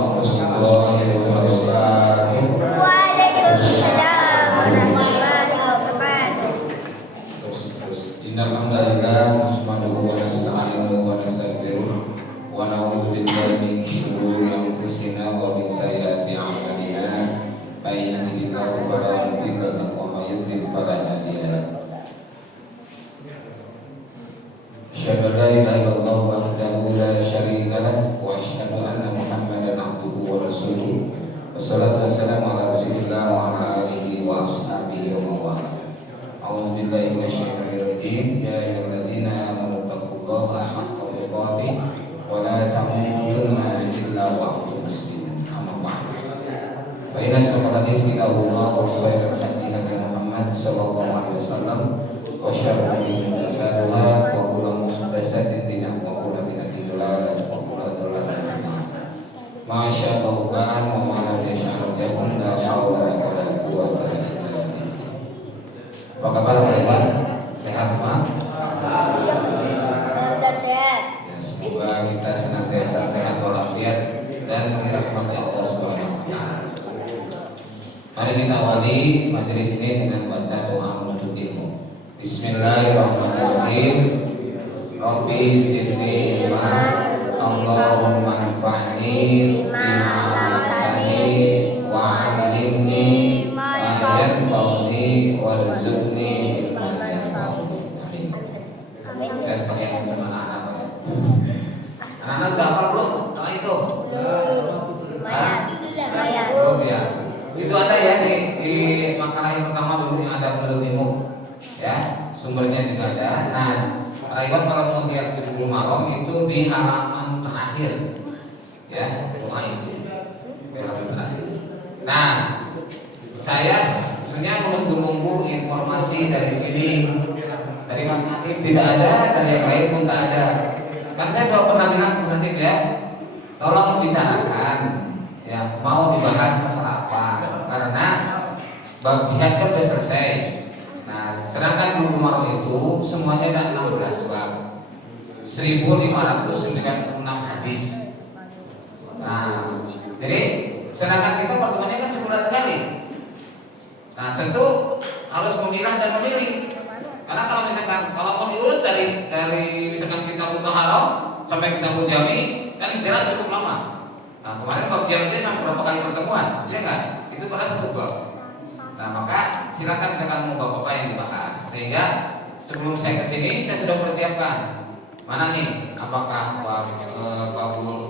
warahmatullahi wabarakatuh. Waalaikumsalam warahmatullahi wabarakatuh. Innal hamdalillah nahmaduhu wa nasta'inuhu wa nastaghfiruh wa na'udzu billahi min shururi anfusina wa min sayyiati a'malina. May yahdihillahu fala mudilla lahu wa may yudlil fala hadiya lahu. Asyhadu an la ilaha illallah wahdahu la syarika lahu wa asyhadu anna Muhammadan abduhu wa rasuluh. Wassalatu wassalamu ala Rasulillah wa ala alihi wa ashabihi wa mawala. A'udzu billahi minasyaitonir rajim. Ya ayyuhalladzina amanu taqullaha haqqa tuqatih wa la tamutunna illa wa antum muslimun. Amma ba'd. Fa inna asdaqal hadits kitabullah wa khairal hadi hadi Muhammad sallallahu alaihi wasallam wa syarrul umuri muhdatsatuha wa kullu muhdatsatin bid'ah wa kullu bid'atin dhalalah wa kullu dhalalatin fi nar. Masya Allah wa ma lam yasha'u yakun la haula wa la quwwata illa billah. Apa kabar teman-teman? Sehat semua? Alhamdulillah sehat. Ya, semoga kita senantiasa sehat walafiat dan dirahmati Allah Subhanahu wa taala. Mari kita awali majelis ini dengan baca doa menuntut ilmu. Bismillahirrahmanirrahim. Rabbi zidni ilma, Allahumma anfa'ni bima 'allamtani wa 'allimni ma yanfa'uni warzuqni ilman yanfa'uni. Amin. Amin. Saya sebagai teman anak-anak. Anak-anak sudah hafal belum? Nama itu? Lumayan. Lumayan. Belum ya. Itu ada ya di makalah yang pertama dulu yang ada penuntut ilmu. Ya, sumbernya juga ada. Nah, para ikhwan kalau mau lihat di buku marom itu di halaman terakhir, ya doa itu di halaman terakhir. Nah, saya sebenarnya menunggu-nunggu informasi dari sini, dari Mas Natib tidak ada, dari yang lain pun tak ada. Kan saya belum pernah bilang sebenarnya ya, tolong bicarakan, ya mau dibahas masalah apa, karena bab jihad kan sudah selesai. Nah, sedangkan buku marom itu semuanya ada 16 bab, 1596 hadis. Nah, jadi sedangkan kita pertemuannya kan sebulan sekali. Nah, tentu harus memilah dan memilih. Karena kalau misalkan mau diurut dari misalkan kitab Thaharah sampai kitab Jami kan jelas cukup lama. Nah, kemarin bab Jami sampai berapa kali pertemuan, ya kan? Itu pada satu bab. Nah, maka silakan misalkan mau bapak-bapak yang dibahas. Sehingga sebelum saya kesini saya sudah persiapkan. Mana nih? Apakah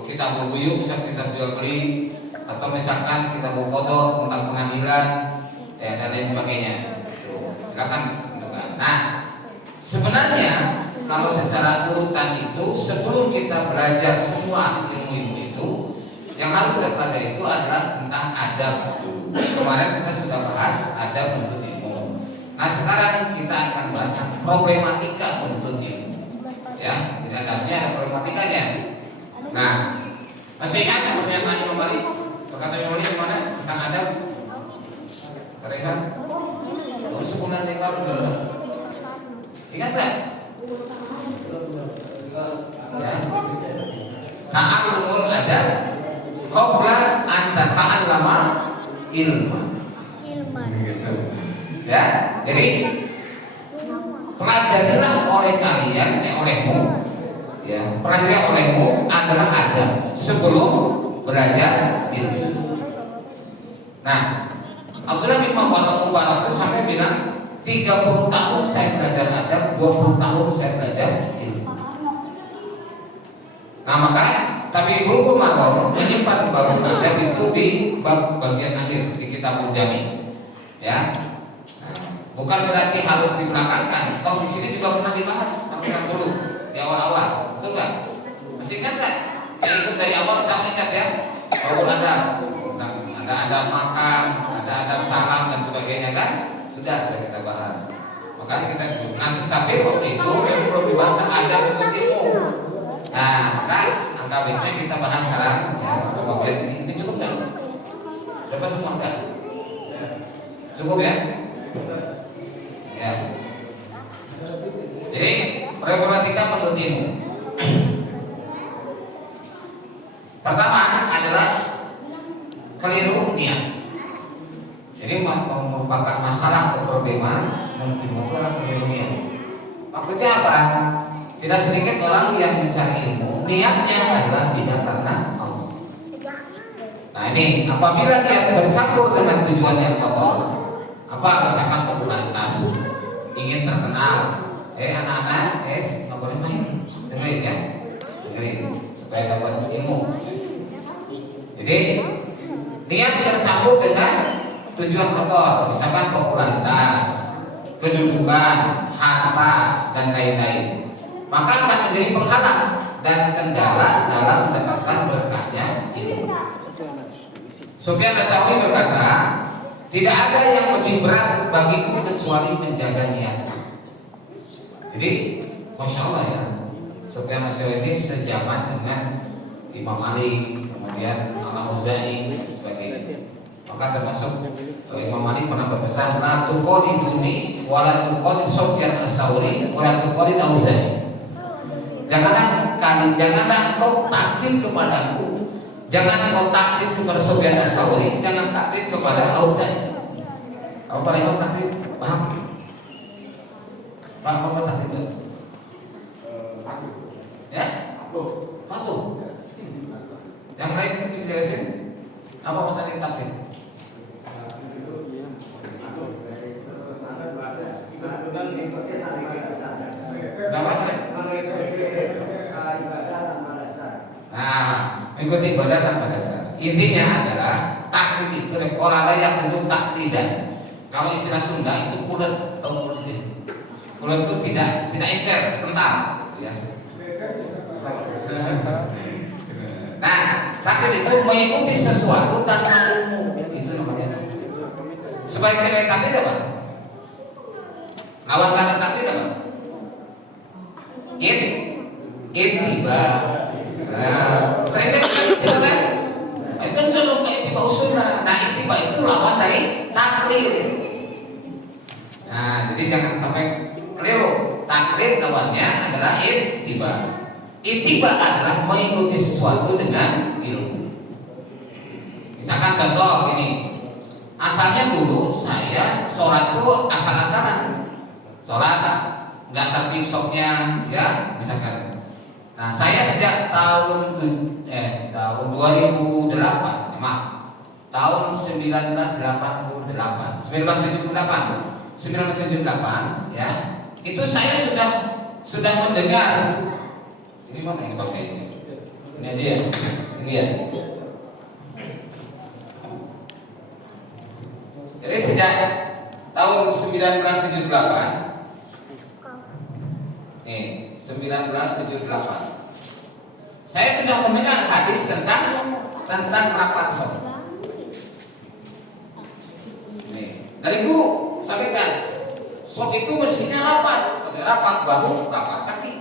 kita berbuyuk bisa kita jual beli, atau misalkan kita berkodok tentang pengadilan, ya dan lain sebagainya. Tuh, silakan tentukan. Nah, sebenarnya kalau secara urutan itu sebelum kita belajar semua ilmu-ilmu itu, yang harus kita pelajari itu adalah tentang adab dulu. Kemarin kita sudah bahas adab menuntut ilmu. Nah, sekarang kita akan bahas tentang problematika menuntut ilmu. Ya, jadi adabnya ada problematikanya. Nah, masih ingat yang pernyataan Imam Malik? Perkataan Imam Malik gimana tentang adab? Teringat? Oh, sebulan yang lalu dulu. Ingat tak? Ya. Ta'allumul adab qabla an tata'allama ilman. Gitu. Ya, jadi pelajarilah oleh kalian, olehmu, ya, pelajarilah olehmu adalah adab sebelum belajar ilmu. Nah, Abdullah bin Mubarak itu sampai bilang 30 tahun saya belajar adab, 20 tahun saya belajar ilmu. Nah, maka Tabi'ul Marom menyimpan bab adab itu di bab bagian akhir di kitab Jami. Ya. Nah, bukan berarti harus dibelakangkan. Toh di sini juga pernah dibahas tentang dulu di awal-awal. Betul enggak? Masih ingat enggak? Yang ikut dari awal saya ingat ya. Bab adab. Ada adab makan, ada adab salam dan sebagainya kan? Sudah kita bahas. Makanya kita nanti tapi waktu itu memang belum dibahas adab ilmu. Nah, maka angka BC kita bahas sekarang. Ya, kemudian ini cukup nggak? Dapat semua enggak? Cukup ya? Ya. Jadi problematika menuntut ilmu. Pertama adalah keliru niat. Jadi merupakan masalah atau problema menuntut itu adalah keliru niat. Maksudnya apa? Tidak sedikit orang yang mencari ilmu niatnya adalah tidak karena Allah. Nah ini apabila dia bercampur dengan tujuan yang kotor, apa misalkan popularitas, ingin terkenal, anak-anak, nggak boleh main, dengerin ya, dengerin supaya dapat ilmu. Jadi niat tercampur dengan tujuan kotor, misalkan popularitas, kedudukan, harta dan lain-lain, maka akan menjadi penghalang dan kendala dalam mendapatkan berkahnya ilmu. Sufyan Ats-Tsauri berkata, tidak ada yang lebih berat bagiku kecuali menjaga niat. Jadi, masya Allah ya, Sufyan Ats-Tsauri ini sejaman dengan Imam Ali, kemudian Al-Auza'i dan sebagainya. Maka termasuk Imam Ali pernah berpesan, la tuqaliduni wa la tuqalid Sufyan Ats-Tsauri wa la tuqalid Auza'i. Janganlah kau taklid kepadaku, jangan kau taklid kepada Sufyan Ats-Tsauri, jangan taklid kepada Auza'i. Apa paling taklid? Paham? Paham apa taklid? Ya? Patuh. Yang lain itu bisa jelasin? Apa masalah taklid? Nah, mengikuti ibadah tanpa dasar. Intinya adalah taklid itu rekorala yang perlu taklidan. Kalau istilah Sunda itu kulet, tahu kulet? Kulet itu tidak encer, kental, ya. Nah, taklid itu mengikuti sesuatu tanpa ilmu, itu namanya. Sebaliknya dari taklid apa? Lawan kata taklid apa? Ittiba. Nah, saya itu kan, itu suruh ke ittiba sunnah. Nah, ittiba itu lawan dari taklid. Nah, jadi jangan sampai keliru. Taklid lawannya adalah ittiba. Ittiba adalah mengikuti sesuatu dengan ilmu. Misalkan contoh ini, asalnya dulu saya sholat tuh asal-asalan, sholat nggak tertib sopnya, ya misalkan. Nah, saya sejak tahun 2008, tahun 1978, ya, itu saya sudah mendengar. Ini mana yang dipakai? Ini aja ya, ini ya. Jadi sejak tahun 1978. Nih, 1978. Saya sudah mendengar hadis tentang rapat sok. Nih, dari guru sampaikan, sok itu mestinya rapat bahu, rapat kaki.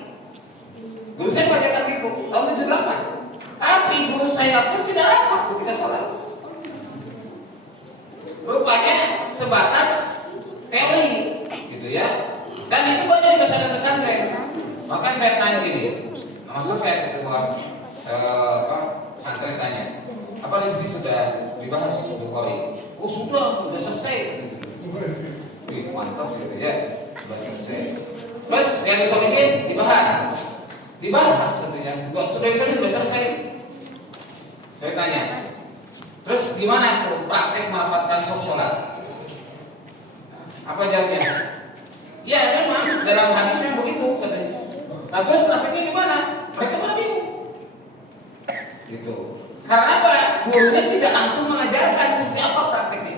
Guru saya bacakan itu tahun 78. Tapi guru saya pun tidak rapat ketika sholat. Rupanya sebatas teori, gitu ya. Dan itu banyak di pesantren-pesantren. Maka saya tanya gini, masuk saya ke sebuah pesantren tanya, apa di sini sudah dibahas Bukhari? Oh sudah selesai. Wih, mantap sih ya, sudah selesai. Terus yang disolikin dibahas katanya, sudah selesai. Saya tanya, terus gimana tuh praktek merapatkan sholat? Apa jawabnya? Ya memang dalam hadis memang begitu katanya. Nah terus prakteknya gimana? Mereka malah bingung. Gitu. Karena apa? Gurunya tidak langsung mengajarkan seperti apa prakteknya.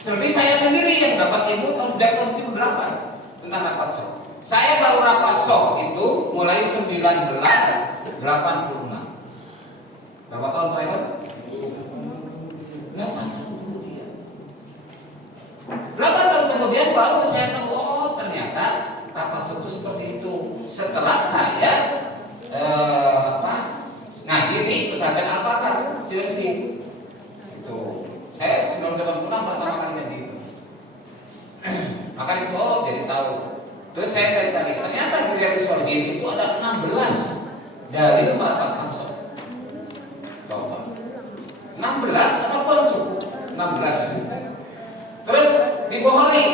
Seperti saya sendiri yang dapat ilmu sejak tahun 2008 tentang rapat sok. Saya baru rapat sok itu mulai 1986. Berapa tahun terakhir? 8 tahun kemudian. 8 tahun kemudian baru saya tahu, oh ternyata rapat sok itu seperti itu. Setelah saya ngaji di pesantren Al-Fatah, Cilengsi. Itu saya 1986 pertama kali ngaji itu. Maka di situ jadi tahu. Terus saya cari-cari, ternyata di Riyadhus Shalihin itu ada 16 dalil merapatkan sok. 16 16 apa kurang cukup? 16. Terus di Bukhari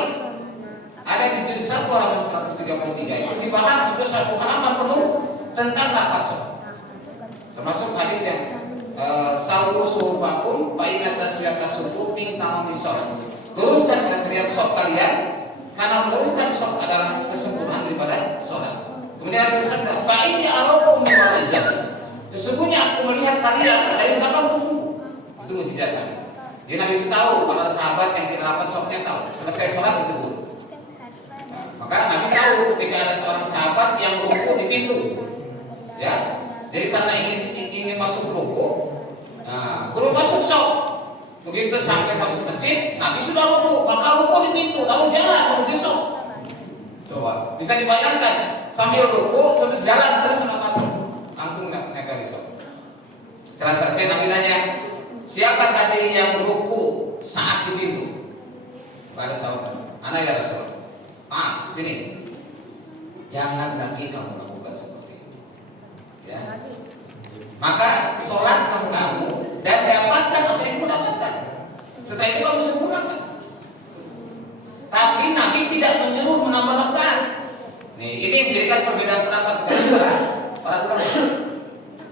ada di juz 1 halaman 133 itu dibahas juga satu halaman penuh tentang lafaz sholat. Termasuk hadis yang sawu sufakum paina taswiyata subuh min tamami sholat. Luruskan kalian sholat kalian karena meluruskan sholat adalah kesempurnaan daripada sholat. Kemudian bersabda, "Fa ini arakum mu'azzab." Sesungguhnya aku melihat kalian dari belakang tubuhku. Itu mukjizat Nabi. Jadi Nabi itu tahu, para sahabat yang tidak dapat sholatnya tahu. Selesai sholat ditegur. Maka Nabi tahu ketika ada seorang sahabat yang ruku di pintu. Ya, jadi karena ingin masuk ruku, belum masuk sholat. Begitu sampai masuk masjid, Nabi sudah ruku, maka ruku di pintu, lalu jalan menuju sholat. Coba, bisa dibayangkan sambil ruku, sambil jalan terus macam langsung naik ke sholat. Setelah selesai Nabi nanya, siapa tadi yang ruku saat di pintu? Pada sahabat, anak ya Rasul. Sini. Jangan lagi kamu lakukan seperti itu. Ya. Maka sholatlah kamu dan dapatkan apa yang kamu dapatkan. Setelah itu kamu sempurnakan. Tapi Nabi tidak menyuruh menambah rakaat. Nih, ini yang menjadikan perbedaan pendapat antara para ulama.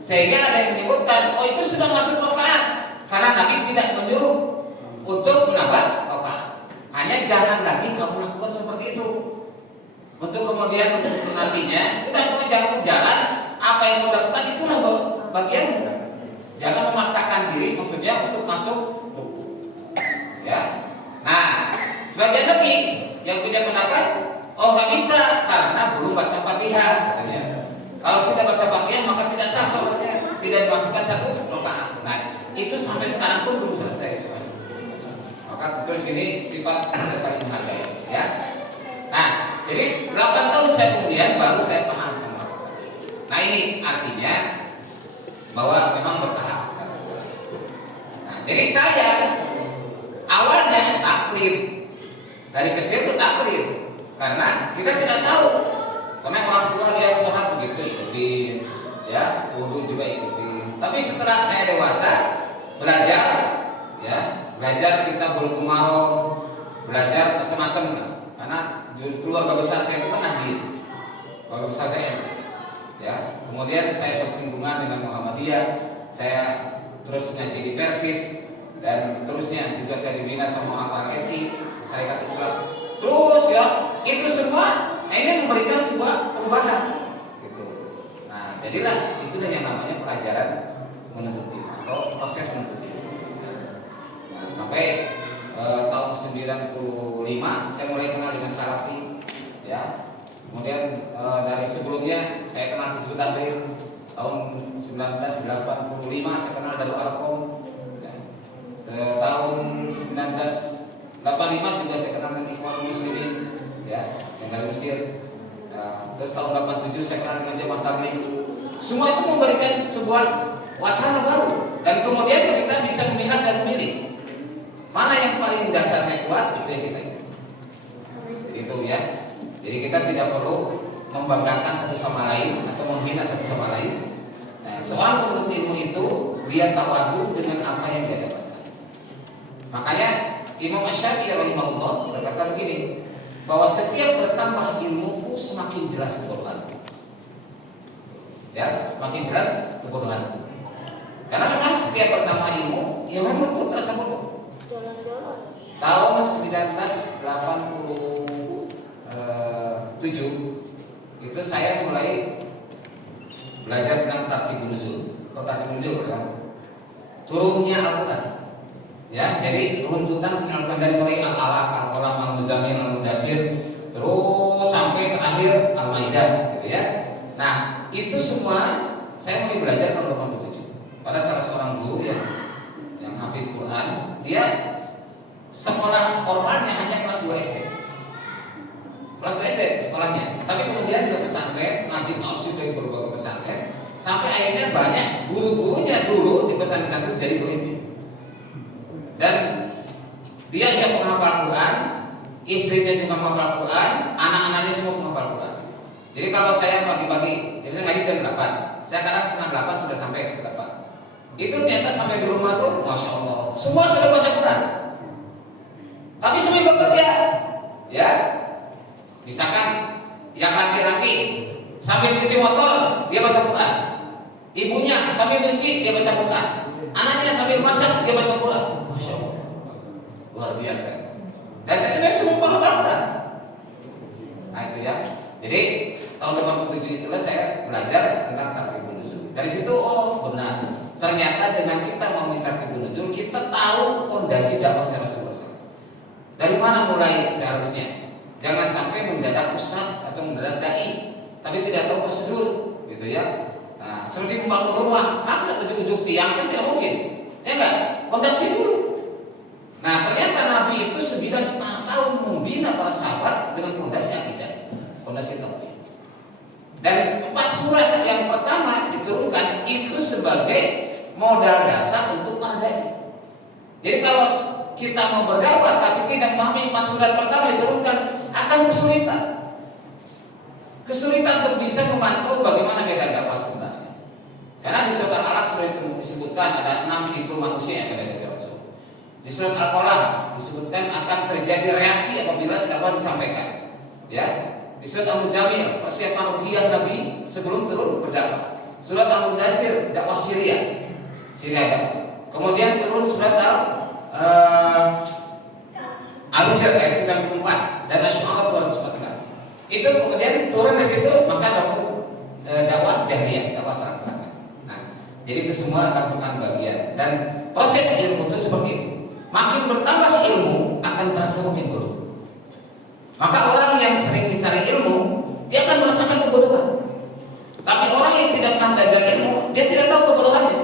Sehingga ada yang menyebutkan, oh itu sudah masuk rakaat karena Nabi tidak menyuruh untuk menambah rakaat. Hanya jangan lagi kamu lakukan seperti itu. Untuk kemudian nantinya, udah kamu jangan jalan, apa yang kamu dapatkan itulah bagianmu. Jangan memaksakan diri, maksudnya untuk masuk buku. Ya. Nah, sebagian lagi yang punya pendapat, oh nggak bisa karena belum baca Fatihah, katanya. Kalau tidak baca Fatihah maka tidak sah sholatnya, tidak dimasukkan satu rakaat. Nah, itu sampai sekarang pun belum selesai. Maka terus ini sifat tidak saling menghargai, ya. Nah, jadi 8 tahun saya kemudian baru saya paham. Nah, ini artinya bahwa memang bertahap. Nah, jadi saya awalnya taklid, dari kecil itu taklid karena kita tidak tahu, karena orang tua dia sholat begitu ikutin, ya, wudu juga ikutin. Tapi setelah saya dewasa belajar, ya, belajar kita bergumaro, belajar macam-macam lah. Karena keluarga besar saya itu kan Nahdien, keluarga besar saya, ya. Kemudian saya bersinggungan dengan Muhammadiyah, saya terus ngaji di Persis dan seterusnya, juga saya dibina sama orang-orang SI, Syarikat Islam. Terus ya, itu semua ini memberikan sebuah perubahan gitu. Nah, jadilah itulah yang namanya pelajaran menuntut ilmu atau proses menuntut ilmu. Nah, sampai tahun 95 saya mulai kenal dengan Salafi, ya. Kemudian dari sebelumnya saya kenal Hizbut Tahrir. Tahun 1985 saya kenal Darul Arqam, ya. Tahun 1985 juga saya kenal dengan Ikhwanul Muslimin, ya, yang dari Mesir. Terus tahun 87 saya kenal dengan Jamaah Tabligh. Semua itu memberikan sebuah wacana baru dan kemudian kita bisa memilah dan memilih mana yang paling dasarnya kuat, itu yang kita ikuti. Itu ya. Jadi kita tidak perlu membanggakan satu sama lain atau menghina satu sama lain. Nah, seorang penuntut ilmu itu dia tawadu dengan apa yang dia dapatkan. Makanya Imam Asy-Syafi'i rahimahullah berkata begini, bahwa setiap bertambah ilmuku semakin jelas kebodohanku. Ya, semakin jelas kebodohanku. Karena memang setiap bertambah ilmu, ya memang itu terasa bodoh. Tahun 1987 itu saya mulai belajar tentang tartibun nuzul. Kalau tartibun nuzul kan turunnya Al-Quran. Ya, jadi runtutan Al-Quran dari mulai Al-Alaq, Al-Qalam, Al-Muzammil, Al-Mudaththir, terus sampai terakhir Al-Maidah, gitu ya. Nah, itu semua saya mulai belajar tahun 87. Pada salah seorang guru yang hafiz Quran, dia sekolah formalnya hanya kelas 2 SD. Kelas 2 SD sekolahnya. Tapi kemudian ke pesantren, ngaji tafsir dari berbagai pesantren, sampai akhirnya banyak guru-gurunya dulu di pesantren itu jadi muridnya. Dan dia yang menghafal Quran, istrinya juga menghafal Quran, anak-anaknya semua menghafal Quran. Jadi kalau saya pagi-pagi, biasanya ngaji jam 8, saya kadang setengah 8 sudah sampai ke 8. Itu ternyata sampai di rumah tuh, masya semua sudah baca Quran, tapi sambil bekerja, ya, misalkan yang laki-laki sambil cuci motor dia baca Quran, ibunya sambil nyuci dia baca Quran, anaknya sambil masak dia baca Quran, masya Allah, luar biasa. Dan ternyata semua menghafal Quran. Nah itu ya. Jadi tahun 87 itulah saya belajar tentang tartibun nuzul. Dari situ oh benar. Ternyata dengan kita meminta tartibun nuzul kita tahu fondasi dakwahnya Rasulullah SAW. Dari mana mulai seharusnya? Jangan sampai mendadak ustaz atau mendadak dai, tapi tidak tahu prosedur, gitu ya. Nah, seperti membangun rumah, maka ujuk-ujuk tiang kan tidak mungkin, ya enggak? Fondasi dulu. Nah, ternyata Nabi itu 9,5 tahun membina para sahabat dengan fondasi akidah, fondasi tauhid. Dan 4 surat yang pertama diturunkan itu sebagai modal dasar untuk para dai. Jadi kalau kita mau berdakwah tapi tidak memahami 4 surat pertama diturunkan, akan kesulitan. Kesulitan untuk bisa memantau bagaimana medan dakwah sebenarnya. Karena di surat Al-Alaq sudah disebutkan ada 6 tipe manusia yang ada di Rasul. Di surat Al-Qalam disebutkan akan terjadi reaksi apabila dakwah disampaikan. Ya. Di surat Al-Muzammil persiapan ruhiyah Nabi sebelum turun berdakwah. Surat Al-Mudaththir dakwah Syria dakwah. Kemudian turun surat Al-Hujurat ayat 94 dan Asy-Syu'ara 214. Itu kemudian turun di situ maka dakwah jahriyah, dakwah terang-terangan. Nah, jadi itu semua lakukan bagian dan proses ilmu itu seperti itu. Makin bertambah ilmu akan terasa makin bodoh. Maka orang yang sering mencari ilmu dia akan merasakan kebodohan. Tapi orang yang tidak pernah belajar ilmu dia tidak tahu kebodohannya.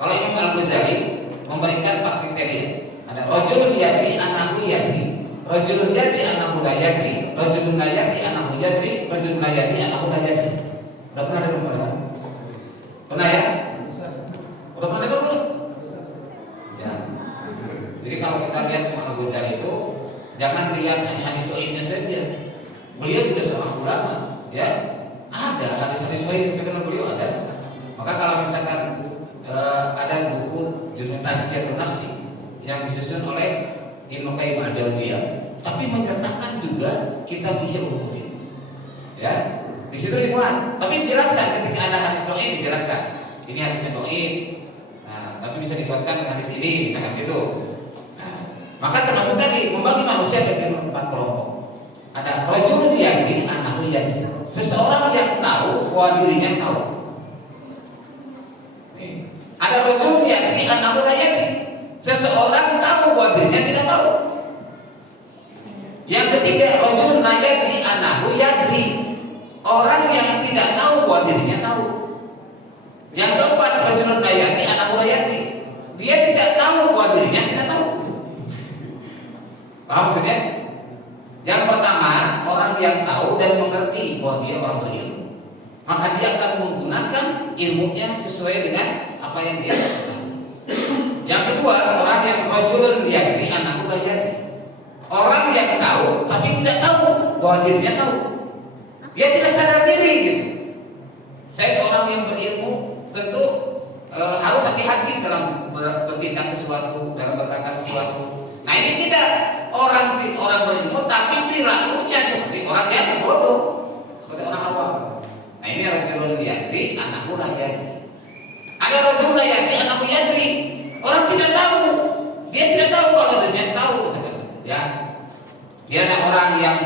Kalau Imam Al-Ghazali memberikan 4 kriteria. Ada rajulun yadri annahu yadri, rajulun yadri annahu la yadri, rajulun la yadri annahu yadri, rajulun la yadri annahu la yadri. Udah pernah dengar kan? Pernah ya? Udah pernah dengar belum? Ya. Jadi kalau kita lihat Imam Al-Ghazali itu jangan lihat hanya hadis dhaifnya saja. Beliau juga seorang ulama, ya. Ada hadis-hadis dhaif yang dikatakan beliau ada. Maka kalau misalkan ada buku judul Tazkiyatun Nafsi yang disusun oleh Ibnu Qayyim Al-Jauziyah, tapi menyertakan juga kitab Ihya Ulumuddin. Ya, di situ dimuat. Tapi dijelaskan ketika ada hadis dhaif dijelaskan. Ini hadisnya dhaif. Nah, tapi bisa dikuatkan hadis ini, misalkan gitu. Nah, maka termasuk tadi membagi manusia menjadi 4 kelompok. Ada rajulun yadri annahu yadri. Seseorang yang tahu bahwa dirinya tahu. Ada rajulun yadri annahu la yadri. Seseorang tahu bahwa dirinya tidak tahu. Yang ketiga, rajulun la yadri annahu yadri. Orang yang tidak tahu bahwa dirinya tahu. Yang keempat, rajulun la yadri annahu la yadri. Dia tidak tahu bahwa dirinya tidak tahu. Paham maksudnya? Yang pertama, orang yang tahu dan mengerti bahwa dia orang berilmu, maka dia akan menggunakan ilmunya sesuai dengan apa yang dia tahu. Yang kedua, orang yang rajulun yadri annahu la yadri. Orang yang tahu tapi tidak tahu bahwa dirinya tahu. Dia tidak sadar diri gitu. Saya seorang yang berilmu tentu harus hati-hati dalam bertindak sesuatu, dalam berkata sesuatu. Nah ini tidak orang berilmu tapi perilakunya seperti orang yang bodoh, seperti orang awam. Nah ini rajulun yadri annahu la yadri. Ada rajulun la yadri annahu yadri. Orang tidak tahu, dia tidak tahu kalau dirinya tahu, ya. Dia ada orang yang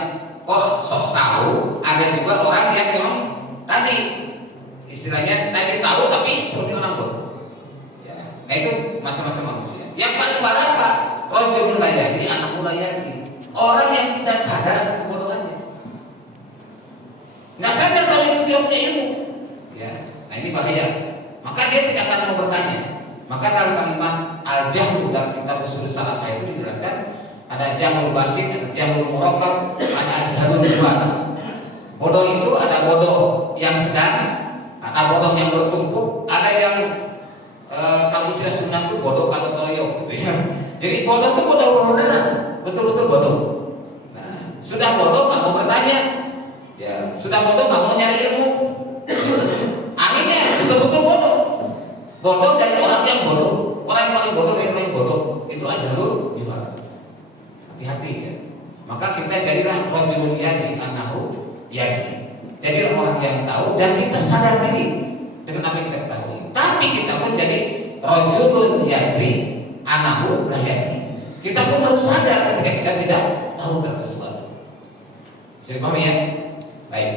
sok tahu, ada juga orang yang memang tadi istilahnya tadi tahu tapi seperti orang bodoh. Ya. Nah itu macam-macam manusia. Yang paling parah apa? Rajulun la yadri annahu la yadri. Orang yang tidak sadar akan kebodohannya, nggak sadar kalau itu tidak punya ilmu. Ya. Nah ini bahaya. Maka dia tidak akan mau bertanya. Maka dalam kalimat al-jahlu dalam kitab usul salasah itu dijelaskan ada jahlul basit, ada jahlul murakkab, ada jahlul jumal. Bodoh itu ada bodoh yang sedang, ada bodoh yang bertumpuk, ada yang kalau istilah Sunda itu bodoh kalau toyo. Jadi bodoh itu bodoh beneran, betul-betul bodoh. Nah, sudah bodoh nggak mau bertanya, ya sudah bodoh nggak mau nyari ilmu. Akhirnya betul-betul bodoh. Bodoh dari orang yang bodoh. Orang yang paling bodoh dari orang yang bodoh kita jadilah rajulun yadi annahu yadi. Jadilah orang yang tahu dan kita sadar diri dengan apa yang kita ketahui. Tapi kita pun jadi rajulun yadi annahu la yadi. Kita pun harus sadar ketika kita tidak tahu tentang sesuatu. Bisa dipahami ya? Baik.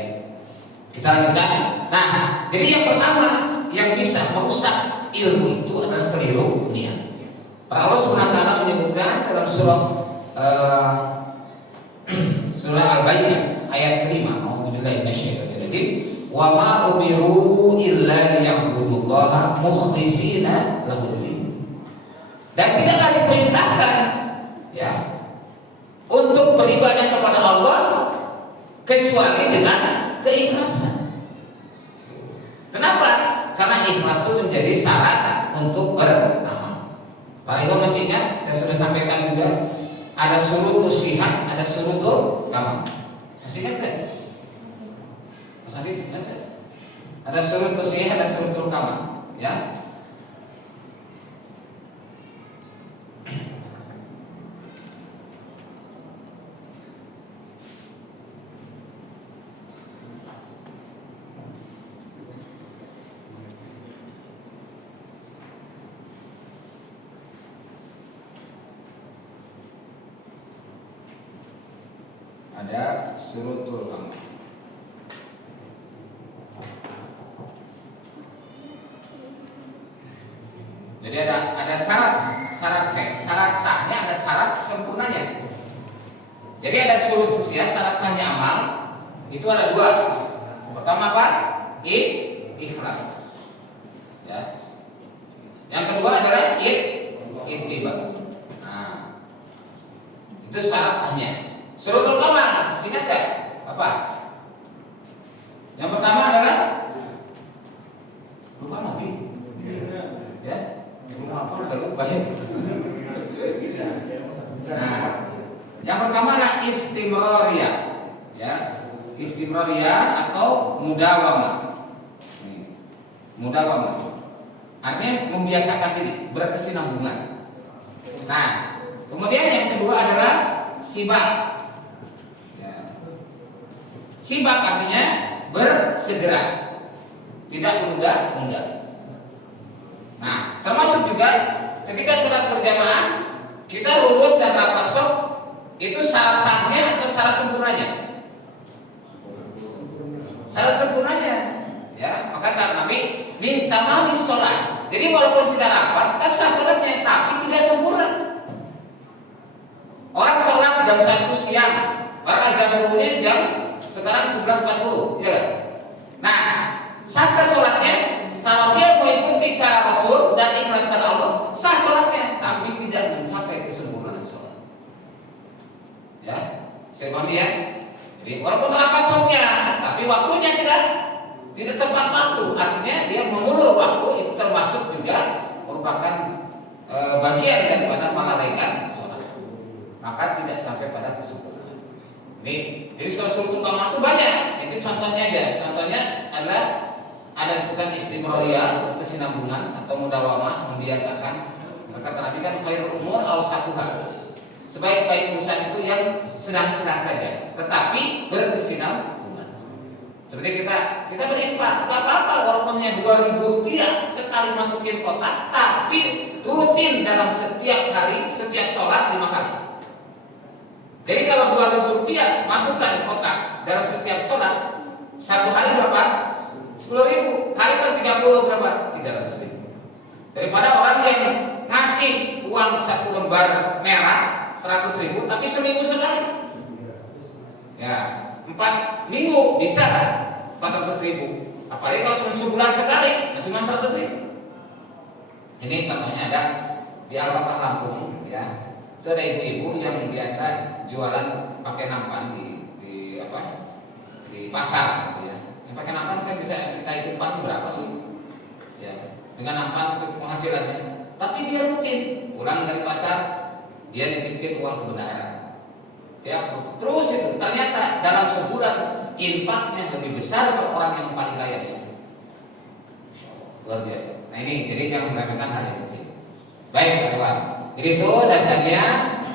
Kita lanjutkan. Nah, jadi yang pertama yang bisa merusak ilmu itu adalah keliru niat. Para Allah SWT menyebutkan dalam surah Al-Baqarah ayat 5. A'udzubillahi minasyaitonir rajim. Wa ma umiru illa liya'budullaha mukhlishina lahuddin. Dan tidaklah diperintahkan ya untuk beribadah kepada Allah kecuali dengan keikhlasan. Kenapa? Karena ikhlas itu menjadi syarat untuk beramal. Para ikhwan masih ingat? Saya sudah sampaikan juga ada syurutul sihah, ada syurutul kamal. Masih ingat kan? Mas Adi ingat kan? Ada syurutul sihah, ada syurutul kamal. Ya. Ada syurutul kamal. Jadi ada syarat sahnya, ada syarat sempurnanya. Jadi ada syurut sihah, syarat sahnya amal itu ada dua. Pertama apa? Ikhlas. Ya. Yang kedua adalah ittiba. Nah, itu syarat sahnya. Syurutul kamal, ingat gak? Apa? Yang pertama adalah lupa lagi. Ya, lupa apa? Udah lupa ya. Nah, yang pertama adalah istimrariyah, ya, istimrariyah atau mudawamah. Mudawamah, artinya membiasakan diri, berkesinambungan. Nah, kemudian yang kedua adalah sibak. Sibak artinya bersegera, tidak menunda-nunda. Nah, termasuk juga ketika sholat berjamaah kita lurus dan rapat shaf, itu syarat sahnya atau syarat sempurnanya? Syarat sempurnanya. Ya, maka kata Nabi, minta mami sholat. Jadi walaupun tidak rapat, tetap sah sholatnya, tapi tidak sempurna. Orang sholat jam 1 siang, orang azan zuhurnya jam sekarang 11.40, ya. Nah, sah sholatnya kalau dia mengikuti cara Rasul dan ikhlas pada Allah, sah sholatnya, tapi tidak mencapai kesempurnaan sholat. Ya, saya pahami ya. Jadi walaupun rapat sholatnya, tapi waktunya tidak tepat waktu, artinya dia mengulur waktu, itu termasuk juga merupakan bagian daripada melalaikan sholat. Maka tidak sampai pada kesempurnaan. Nih, jadi kalau syurutul kamal itu banyak. Itu contohnya aja. Contohnya adalah ada disebutkan istimrariyah, kesinambungan atau mudawamah, membiasakan. Kata Nabi kan khairul umur awsatuha. Sebaik-baik urusan itu yang sedang-sedang saja, tetapi berkesinambungan. Seperti kita berinfak, enggak apa-apa walaupun hanya 2.000 rupiah sekali masukin kotak, tapi rutin dalam setiap hari, setiap sholat 5 kali. Jadi kalau 2.000 rupiah masukkan kotak dalam setiap sholat, satu hari berapa? 10.000 kali per 30 berapa? 300.000. Daripada orang yang ngasih uang 1 lembar merah 100.000 tapi seminggu sekali. Ya, 4 minggu bisa kan? 400.000. Apalagi kalau cuma sebulan sekali, cuma 100.000. Ini contohnya ada di Al-Fatah Lampung, ya. Itu ada ibu-ibu yang biasa jualan pakai nampan di pasar, gitu ya. Yang pakai nampan kan bisa kita hitung paling berapa sih? Ya, dengan nampan cukup penghasilannya. Tapi dia rutin pulang dari pasar, dia dititipin uang ke bendahara. Terus itu ternyata dalam sebulan infaknya lebih besar daripada orang yang paling kaya di sini. Luar biasa. Nah ini jadi jangan meremehkan hal yang kecil. Baik, kawan. Jadi itu dasarnya,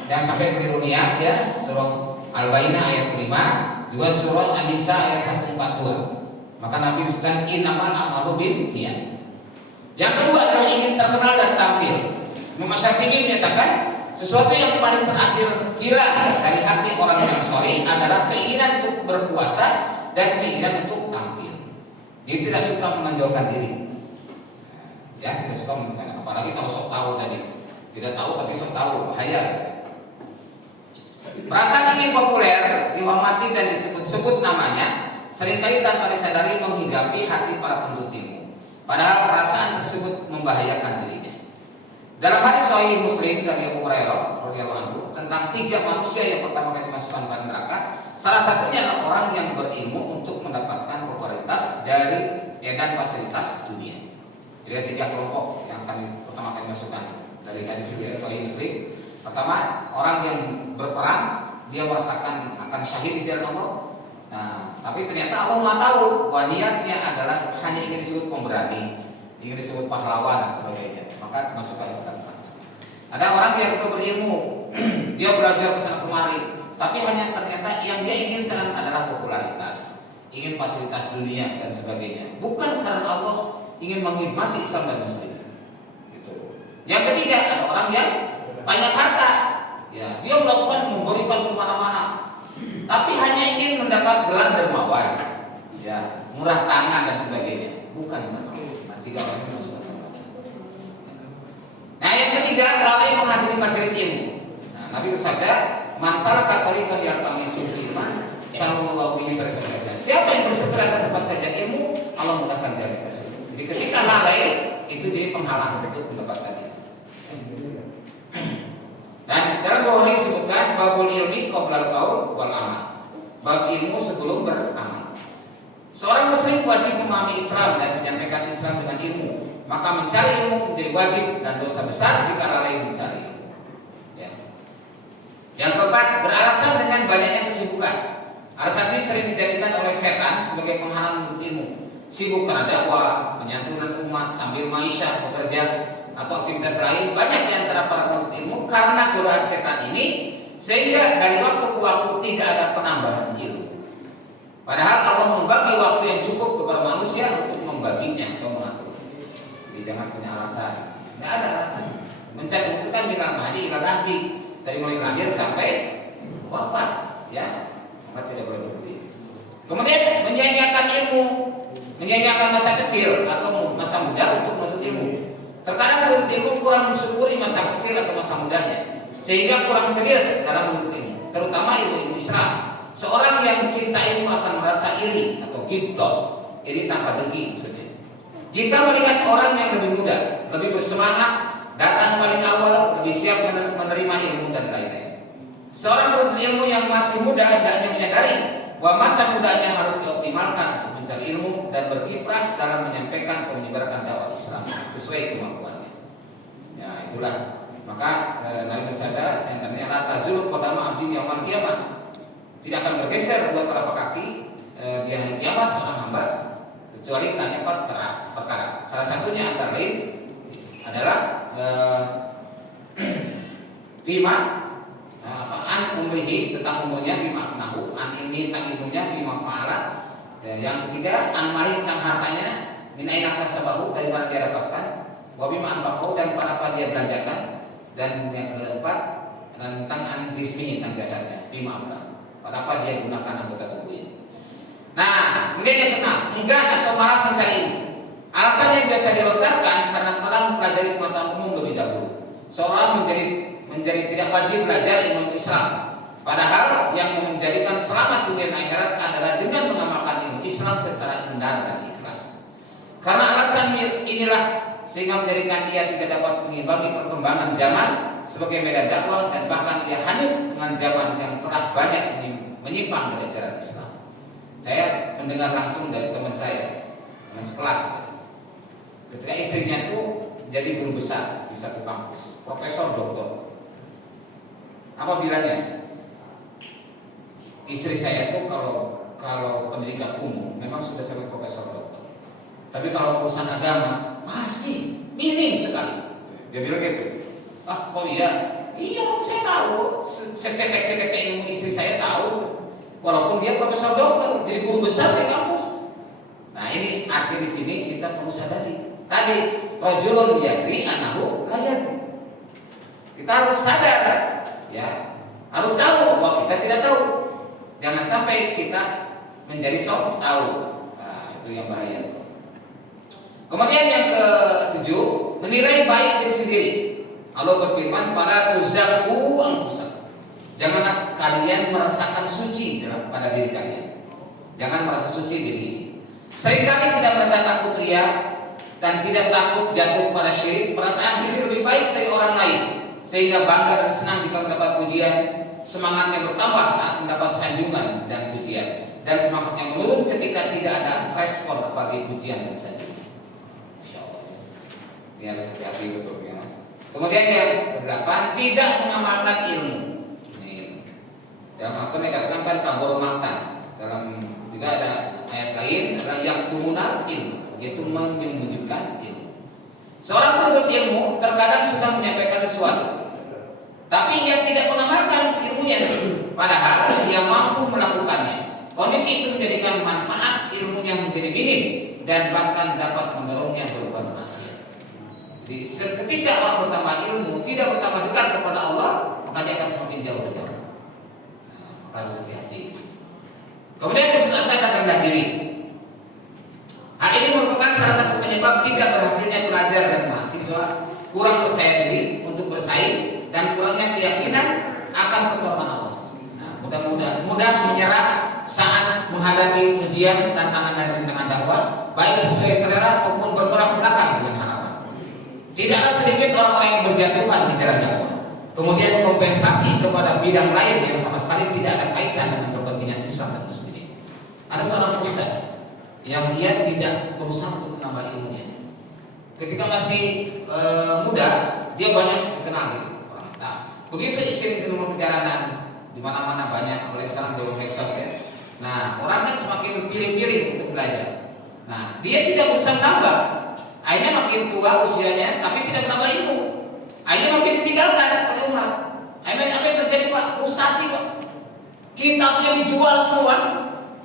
jangan sampai keliru niat ya. Surah Al-Baqarah ayat 5, juga surah An-Nisa ayat 142. Maka Nabi menyebutkan innamal a'malu binniyat. Yang kedua adalah ingin terkenal dan tampil. Imam Syafi'i menyatakan sesuatu yang paling terakhir hilang dari hati orang yang soleh adalah keinginan untuk berpuasa dan keinginan untuk tampil. Dia tidak suka menonjolkan diri. Ya, tidak suka menonjolkan. Apalagi kalau sok tahu tadi. Tidak tahu tapi sok tahu, bahaya. Perasaan ingin populer, dihormati dan disebut-sebut namanya seringkali tanpa disadari menghinggapi hati para penuntut ilmu. Padahal perasaan tersebut membahayakan dirinya. Dalam hadis Sahih Muslim dari Abu Hurairah radhiyallahu anhu tentang 3 manusia yang pertama kali dimasukkan ke neraka, salah satunya adalah orang yang berilmu untuk mendapatkan popularitas dari dan fasilitas dunia. Jadi ada 3 kelompok yang akan pertama kali dimasukkan dari hadis Sahih Muslim. Pertama, orang yang berperang, dia merasakan akan syahid di jalan Allah. Nah, tapi ternyata Allah Maha tahu bahwa niatnya adalah hanya ingin disebut pemberani, ingin disebut pahlawan dan sebagainya. Maka masukkan ke neraka. Ada orang yang berilmu, dia belajar ke sana kemari, tapi hanya ternyata yang dia inginkan adalah popularitas, ingin fasilitas dunia dan sebagainya. Bukan karena Allah ingin mengkhidmati Islam dan Muslim. Gitu. Yang ketiga, ada orang yang banyak harta, ya dia melakukan memberikan kemana-mana, tapi hanya ingin mendapat gelar dermawan, ya murah tangan dan sebagainya. Bukan karena Allah. Nah, 3 orang ini masukkan neraka. Nah, yang ketiga, lalai menghadiri majelis ilmu. Nah, Nabi bersabda, "Man salaka tariqan yaltamisu fihi ilman, sallallahu bihi tariqan ila jannah." Siapa yang bersegera ke tempat kajian ilmu, Allah mudahkan jalan ke surga. Jadi ketika lalai itu jadi penghalang untuk mendapatkan ilmu. Dan dalam Bukhari disebutkan babul ilmi qoblal qaul wal amal. Bab ilmu sebelum beramal. Seorang muslim wajib memahami Islam dan menyampaikan Islam dengan ilmu. Maka mencari ilmu menjadi wajib dan dosa besar jika lalai mencari ilmu. Ya. Yang keempat, beralasan dengan banyaknya kesibukan. Alasan ini sering dijadikan oleh setan sebagai penghalang untuk ilmu. Sibuk karena dakwah, penyantunan umat sambil maisha, bekerja atau aktivitas lain. Banyak di antara para penuntut ilmu karena godaan setan ini sehingga dari waktu ke waktu tidak ada penambahan ilmu. Padahal Allah membagi waktu yang cukup kepada manusia untuk membaginya atau mengatur. Jadi jangan punya alasan. Tidak ada alasan. Mencari itu kan minal mahdi ilal lahdi, dari mulai lahir sampai wafat, ya. Maka tidak boleh berhenti. Kemudian menyanyiakan ilmu, menyanyiakan masa kecil atau masa muda untuk menuntut ilmu. Terkadang menuntut ilmu kurang mensyukuri masa kecil atau masa mudanya, sehingga kurang serius dalam menuntut ilmu, terutama ilmu Islam. Seorang yang cinta ilmu akan merasa iri atau ghibthah, iri tanpa dengki maksudnya. Jika melihat orang yang lebih muda, lebih bersemangat, datang paling awal, lebih siap menerima ilmu dan lain-lain. Seorang penuntut ilmu yang masih muda hendaknya menyadari bahwa masa mudanya harus dioptimalkan untuk mencari ilmu dan berkiprah dalam menyampaikan atau menyebarkan dakwah Islam sesuai kemampuannya. Ya, itulah. Maka Nabi bersabda yang namanya la tazul qadama abdin yaumil qiyamah. Tidak akan bergeser dua telapak kaki di hari kiamat seorang hamba kecuali tanya 4 perkara. Salah satunya antara lain adalah bima an umrihi, tentang umurnya, bima nahu an ini tentang ilmunya, bima fa'ala. Yang ketiga an mali, tentang hartanya, min aina kasabahu, dari mana dia dapatkan, wa bima anfaqahu, dan pada apa dia belanjakan. Dan yang keempat tentang an jismihi, tentang jasadnya, bima amlah, pada apa dia gunakan anggota tubuhnya. Nah, kemudian yang keenam, enggan atau malas mencari ilmu. Alasan yang biasa dilontarkan karena telah mempelajari pengetahuan umum lebih dahulu. Seorang menjadi tidak wajib belajar ilmu Islam. Padahal yang menjadikan selamat dunia dan akhirat adalah dengan mengamalkan ilmu Islam secara benar dan ikhlas. Karena alasan inilah sehingga menjadikan ia tidak dapat mengimbangi perkembangan zaman sebagai medan dakwah, dan bahkan ia hanyut dengan zaman yang telah banyak menyimpang dari ajaran Islam. Saya mendengar langsung dari teman saya, teman sekelas, ketika istrinya itu jadi guru besar di satu kampus, profesor doktor. Apa bilangnya? Istri saya itu kalau pendidikan umum memang sudah sampai profesor doktor, tapi kalau urusan agama masih minim sekali. Dia bilang gitu. Ah, kok iya? Iya, saya tahu. Secetek-cetek ilmu istri saya tahu. Walaupun dia profesor dokter, jadi guru besar di kampus. Nah, ini arti di sini kita perlu sadari. Tadi rajulun yadri anahu la yadri. Kita harus sadar, ya, harus tahu bahwa kita tidak tahu. Jangan sampai kita menjadi sok tahu. Nah, itu yang bahaya. Kemudian yang ketujuh, menilai baik diri sendiri. Allah berfirman, "Fala tuzakku anfusakum." Janganlah kalian merasakan suci pada diri kalian. Jangan merasa suci diri ini. Seringkali tidak merasa takut ria dan tidak takut jatuh pada syirik, perasaan diri lebih baik dari orang lain, sehingga bangga dan senang jika mendapat pujian. Semangatnya bertambah saat mendapat sanjungan dan pujian, dan semangatnya menurun ketika tidak ada respon bagi pujian dan sanjungan. Insya Allah. Ini harus hati-hati betul ya. Kemudian yang kedelapan, tidak mengamalkan ilmu. Ini dalam Al-Quran dikatakan kan kabur maktan. Dalam juga ada ayat lain adalah yang tumunal ilmu, yaitu menyembunyikan ilmu. Seorang penuntut ilmu terkadang sudah menyampaikan sesuatu, tapi ia tidak mengamalkan ilmunya, padahal ia mampu melakukannya. Kondisi itu menjadikan manfaat ilmunya menjadi minim dan bahkan dapat mendorongnya berbuat maksiat. Jadi ketika orang bertambah ilmu tidak bertambah dekat kepada Allah, maka dia akan semakin jauh dari Allah. Nah, maka harus hati-hati. Kemudian putus asa dan rendah diri. Hal ini merupakan salah satu penyebab tidak berhasilnya pelajar dan mahasiswa, kurang percaya diri untuk bersaing dan kurangnya keyakinan akan pertolongan Allah. Nah, mudah menyerah saat menghadapi ujian, tantangan dan rintangan dakwah, baik sesuai selera maupun bertolak belakang dengan harapan. Tidaklah sedikit orang-orang yang berjatuhan di jalan dakwah, kemudian kompensasi kepada bidang lain yang sama sekali tidak ada kaitan dengan kepentingan Islam dan Muslimin. Ada seorang ustaz yang dia tidak berusaha untuk menambah ilmunya. Ketika masih muda, dia banyak dikenali orang. Nah, begitu istri ke rumah perjalanan, di mana-mana banyak, apalagi sekarang di medsos ya. Nah, orang kan semakin pilih-pilih untuk belajar. Nah, dia tidak berusaha menambah. Akhirnya makin tua usianya, tapi tidak menambah ilmu. Akhirnya makin ditinggalkan oleh umat. Akhirnya apa yang terjadi Pak? Frustasi Pak. Kitabnya dijual semua.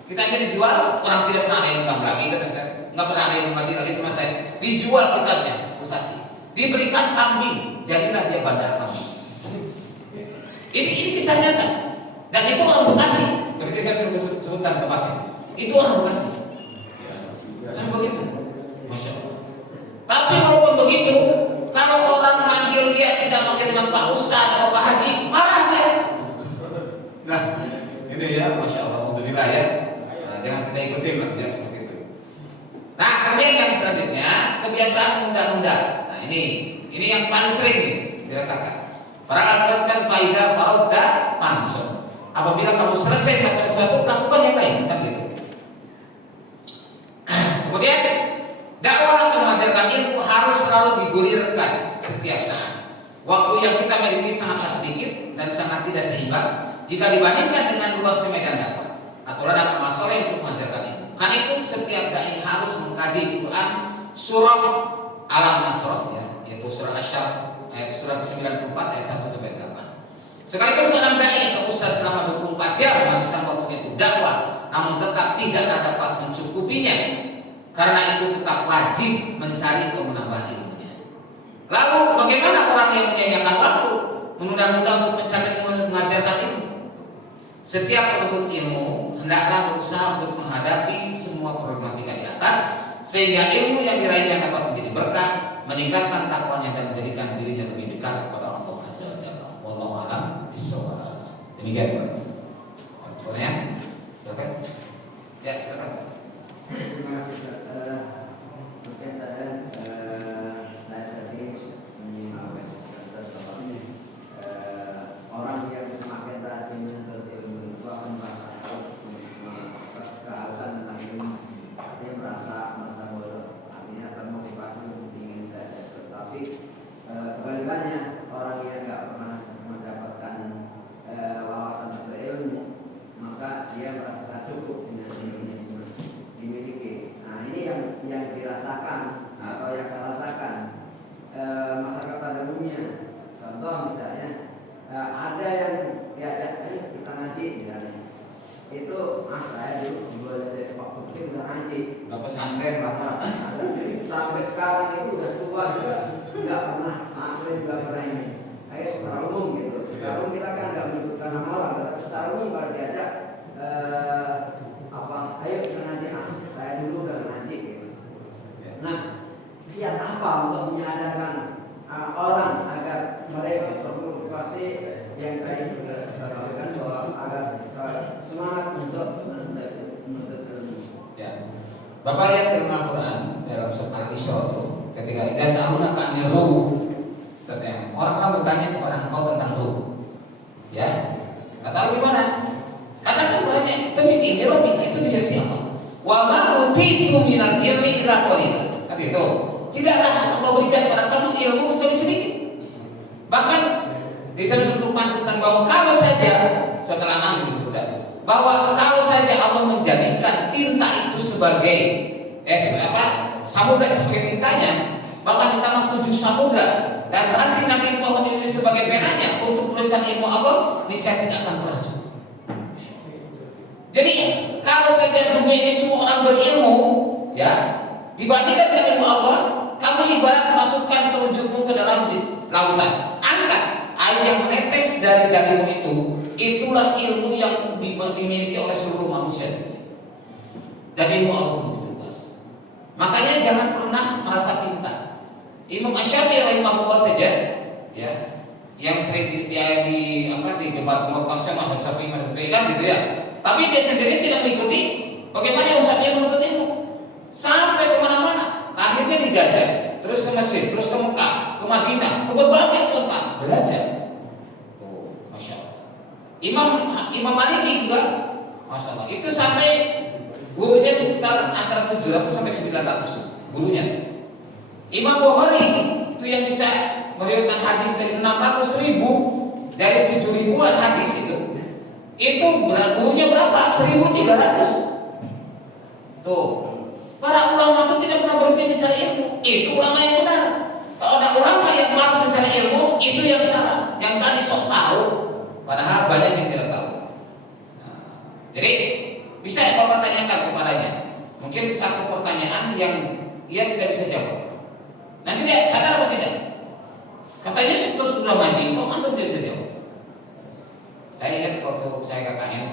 Kitabnya dijual, orang tidak pernah ada yang undang lagi kata saya. Nggak pernah ada yang ngaji lagi sama saya. Dijual kitabnya, frustasi. Diberikan kambing, jadilah dia bandar kambing. Ini kisah nyata. Dan itu orang Bekasi. Seperti saya perlu sebutkan tempatnya. Itu orang Bekasi. Sampai begitu. Masya Allah. Tapi walaupun begitu, kalau orang manggil dia tidak manggil dengan Pak Ustadz atau Pak Haji, marah dia. Nah, ini ya, Masya Allah, alhamdulillah ya. Nah, jangan kita ikutin dia seperti itu. Nah, kemudian yang selanjutnya, kebiasaan menunda-nunda. Nah, ini yang paling sering dirasakan. Para laki-laki kan faidah farauda panson. Apabila kamu selesai melakukan sesuatu, lakukan yang lain, kan gitu. Kemudian dakwah atau mengajarkan ilmu harus selalu digulirkan setiap saat. Waktu yang kita miliki sangatlah sedikit dan sangat tidak seimbang jika dibandingkan dengan luasnya medan dakwah atau ladang amal soleh untuk mengajarkan ilmu. Karena itu setiap dai harus mengkaji Quran surah Al-Nasr ya, yaitu surah Asyar ayat surah 94 ayat 1 sampai 8. Sekalipun seorang dai atau ustaz selama 24 jam menghabiskan waktunya untuk dakwah, namun tetap tidak dapat mencukupinya. Karena itu tetap wajib mencari untuk menambah ilmunya. Lalu bagaimana orang yang menyanyiakan waktu, menunda-nunda untuk mencari mengajarkan ilmu? Setiap penuntut ilmu hendaklah berusaha untuk menghadapi semua problematika di atas, sehingga ilmu yang diraihnya dapat menjadi berkah, meningkatkan takwanya dan menjadikan dirinya lebih dekat kepada Allah Azza wa Jalla. Wallahu a'lam bishawab. Demikian. Pertanyaan? Silakan. Ya, silakan. Terima kasih. Mungkin saya tadi menyimak bahwa orang yang semakin rajin menuntut ilmu itu akan merasa kehausan tentang ilmu, artinya merasa bodoh, artinya termotivasi untuk ingin belajar. Tetapi kebalikannya, orang yang nggak pernah mendapatkan wawasan contoh misalnya ada yang diajak ayo kita ngaji misalnya. Itu saya dulu waktu kecil udah ngaji. Udah pesantren lama. Sampai sekarang itu udah tua juga nggak pernah akhirnya juga pernah ini. Saya secara umum gitu. Secara umum kita kan nggak menyebutkan nama orang, tetapi secara umum kalau diajak ayo kita ngaji. Saya dulu udah ngaji gitu. Nah, kiat apa untuk menyadarkan orang agar mereka bermotivasi yang tadi juga saya sampaikan bahwa agar semangat untuk menuntut ilmu. Ya. Bapak lihat dalam Al-Quran dalam surat Al-Isra itu ketika idza sa'aluna ka'anir ruh, katanya orang-orang bertanya kepada engkau tentang ruh. Ya. Kata lu gimana? Katakan bertanya demi ini Rabbi, itu dia siapa? Wa ma utitu minal ilmi illa qalila. Kata itu, tidaklah Allah berikan kepada kamu ilmu kecuali sedikit. Bahkan di sana disebutkan tentang bahwa kalau saja setelah Nabi disebutkan bahwa kalau saja Allah menjadikan tinta itu sebagai samudra itu sebagai tintanya, bahkan ditambah 7 samudra dan ranting-ranting pohon ini sebagai penanya untuk menuliskan ilmu Allah, niscaya tidak akan pernah cukup. Jadi kalau saja dunia ini semua orang berilmu, ya dibandingkan dengan ilmu Allah, kamu ibarat masukkan telunjukmu ke dalam lautan, angkat air yang menetes dari jarimu itu, itulah ilmu yang dimiliki oleh seluruh manusia. Dan ilmu Allah itu begitu luas. Makanya jangan pernah merasa pintar. Imam Asy-Syafi'i rahimahullah saja, ya, yang sering digembar-gemborkan sama Imam Syafi'i kan gitu ya. Tapi dia sendiri tidak mengikuti bagaimana Imam Syafi'i menuntut ilmu. Sampai kemana-mana. Akhirnya digajah, terus ke Mesir, terus ke Mekah, ke Madinah, ke berbagai tempat belajar. Tuh, masya Allah. Imam Maliki juga, masya Allah. Itu sampai gurunya sekitar antara 700 sampai 900 gurunya. Imam Bukhari itu yang bisa meriwayatkan hadis dari 600.000 dari 7.000-an hadis itu. Itu gurunya berapa? 1.300. Tuh. Para ulama itu tidak pernah berhenti mencari ilmu. Itu ulama yang benar. Kalau ada ulama yang malas mencari ilmu, itu yang salah. Yang tadi sok tahu, padahal banyak yang tidak tahu. Nah, jadi bisa Bapak tanyakan kepadanya. Mungkin satu pertanyaan yang dia tidak bisa jawab. Nanti dia sadar apa tidak? Katanya terus sudah mandi, kok anda tidak bisa jawab? Saya ingat waktu saya KKN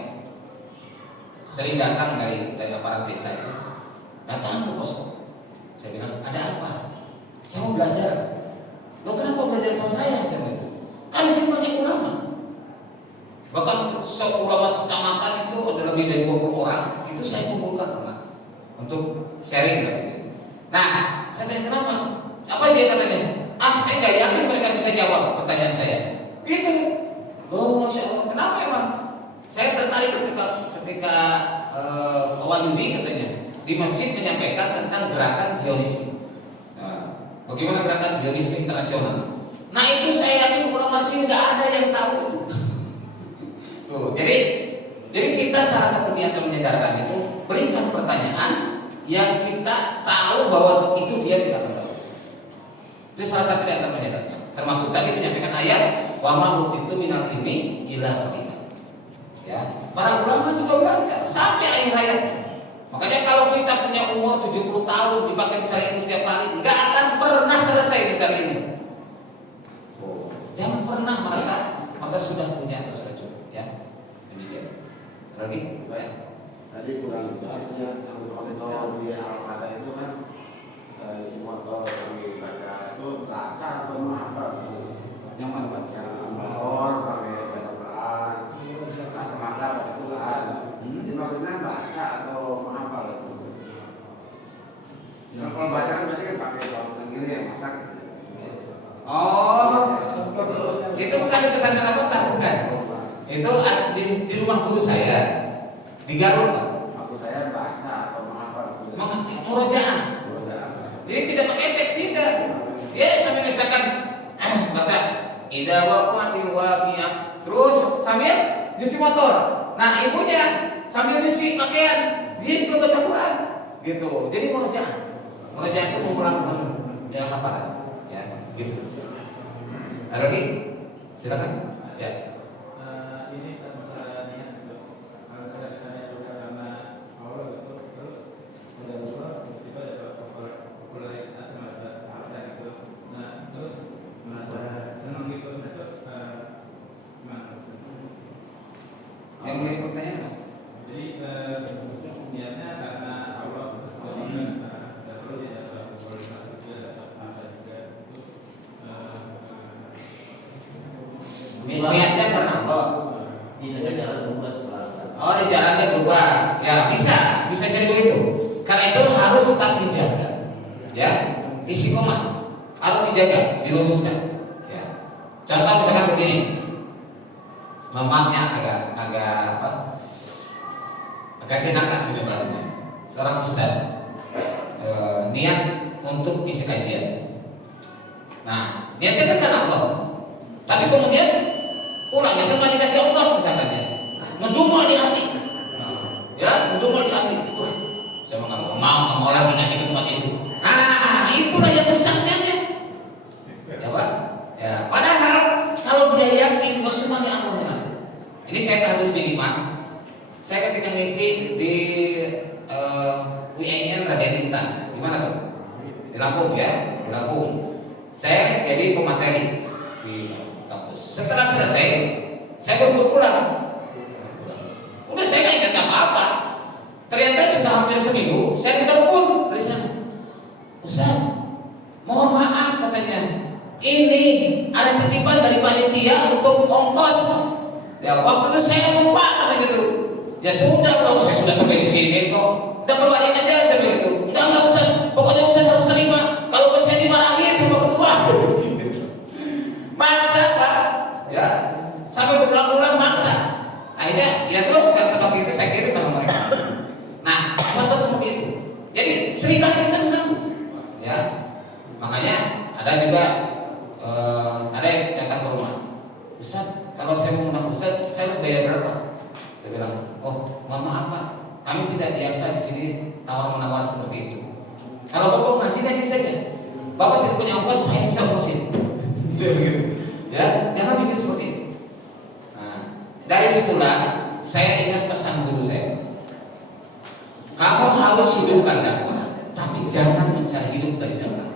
sering datang dari aparat desa itu. Datang ke posko. Saya bilang, ada apa? Saya mau belajar. Lo kenapa belajar sama saya? Saya bilang, kan di sini banyak ulama. Bahkan ulama sekecamatan itu ada lebih dari 20 orang. Itu saya kumpulkan pernah untuk sharing gitu. Nah, saya tanya kenapa? Apa dia katanya? Saya nggak yakin mereka bisa jawab pertanyaan saya. Gitu. Oh, masya Allah. Kenapa emang? Saya tertarik ketika Wahyudi katanya di masjid menyampaikan tentang gerakan Zionisme. Nah, bagaimana gerakan Zionisme internasional? Nah itu saya yakin ulama di sini nggak ada yang tahu itu. Tuh, jadi kita salah satu niat menyadarkan itu berikan pertanyaan yang kita tahu bahwa itu dia tidak tahu. Itu salah satu niat menyadarkan. Termasuk tadi menyampaikan ayat wa ma utitu minal ilmi illa qalila. Ya, para ulama juga belajar sampai akhir hayat. Makanya kalau kita punya umur 70 tahun dipakai mencari ilmu setiap hari, nggak akan pernah selesai mencari ilmu. Oh, jangan pernah merasa sudah punya atau sudah cukup, ya. Demikian. Lagi, ya. Tadi kurang maksudnya kalau di Al-Fatihah itu kan cuma kalau kami baca itu baca atau menghafal. Yang mana Pak? Yang motor pakai baca Quran, masa-masa baca Quran. Jadi maksudnya baca atau menghafal itu. Ya, kalau baca kan berarti kan pakai bawang gini ya masak. Oh, itu bukan di pesantren kota, bukan? Itu di rumah guru saya di Garut, Pak. Maksud saya baca atau menghafal. Murojaah. Jadi tidak pakai teks tidak. Dia sambil misalkan baca idza waqa'atil waqi'ah, terus sambil cuci motor. Nah, ibunya sambil cuci pakaian, dia juga baca Quran. Gitu. Jadi murojaah. Murojaah itu mengulang hafalan. Ya, gitu. Ada lagi? Silakan. Ya. Ini masalah niat itu. Kalau saya ditanya juga karena Allah itu terus udah tiba-tiba ada popularitas sama ada harta gitu. Nah terus merasa senang gitu. Nah itu gimana? Yang ini pertanyaan apa? Jadi niatnya karena Allah terus juga ada perlu ya ada popularitas juga ada bangsa juga itu. Niatnya karena Allah. Bisa jalan berubah setelah. Oh, di jalannya berubah. Ya, bisa jadi begitu. Karena itu harus tetap dijaga. Ya, istiqomah harus dijaga, diluruskan. Ya. Contoh misalkan begini. Mamanya agak jenaka sudah bahasanya. Seorang ustaz niat untuk isi kajian. Nah, niatnya kan karena Allah. Tapi kemudian pulangnya kan malah dikasih Allah misalkan ya. Ngedumel di hati. Ya, ngedumel di hati. Saya nggak mau lagi ngaji ke tempat itu. Ah, itulah yang rusak niatnya. Ya Pak. Ya, padahal kalau dia yakin bahwa semuanya Allah yang ada. Ini saya harus minimal. Saya ketika ngisi di UIN Raden Intan, di mana tuh? Di Lampung ya, di Lampung. Saya jadi pemateri di kampus. Setelah selesai, saya baru pulang. Udah saya nggak ingat apa-apa. Ternyata sudah hampir seminggu, saya ditelepon dari sana. Ustaz, mohon maaf katanya. Ini ada titipan dari panitia untuk ongkos. Ya waktu itu saya lupa katanya tuh. Ya sudah, kalau saya sudah sampai di sini kok. Udah kembali aja saya bilang itu. Enggak usah. Pokoknya Ustaz harus terima. Kalau saya dimarahin sama ketua. Maksa Pak. Ya. Sampai berulang-ulang maksa. Akhirnya ya tuh kan tempat itu saya kirim sama mereka. Nah, contoh seperti itu. Jadi seringkali kita mengganggu. Ya. Makanya ada juga ada yang datang ke rumah. Ustaz, kalau saya mau undang Ustaz, saya harus bayar berapa? Saya bilang, oh mohon maaf Pak, kami tidak biasa di sini tawar-menawar seperti itu. Kalau Bapak ngaji saja. Bapak tidak punya ongkos, saya bisa ongkosin. Saya begitu. Ya, jangan pikir seperti itu. Nah, dari situlah saya ingat pesan guru saya. Kamu harus hidupkan dakwah, tapi jangan mencari hidup dari dakwah.